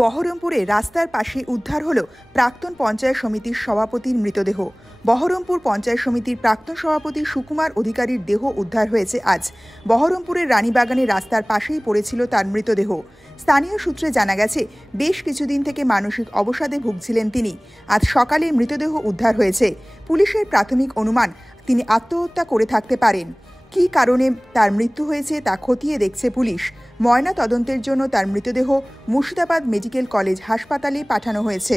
বহরমপুরে রাস্তার পাশে উদ্ধার হল প্রাক্তন পঞ্চায়েত সমিতির সভাপতির মৃতদেহ। বহরমপুর পঞ্চায়েত সমিতির প্রাক্তন সভাপতি সুকুমার অধিকারীর দেহ উদ্ধার হয়েছে আজ। বহরমপুরের রানীবাগানে রাস্তার পাশেই পড়েছিল তার মৃতদেহ। স্থানীয় সূত্রে জানা গেছে, বেশ কিছুদিন থেকে মানসিক অবসাদে ভুগছিলেন তিনি। আজ সকালে মৃতদেহ উদ্ধার হয়েছে। পুলিশের প্রাথমিক অনুমান, তিনি আত্মহত্যা করে থাকতে পারেন। কী কারণে তার মৃত্যু হয়েছে তা খতিয়ে দেখছে পুলিশ। ময়না তদন্তের জন্য তার মৃতদেহ মুর্শিদাবাদ মেডিকেল কলেজ হাসপাতালে পাঠানো হয়েছে।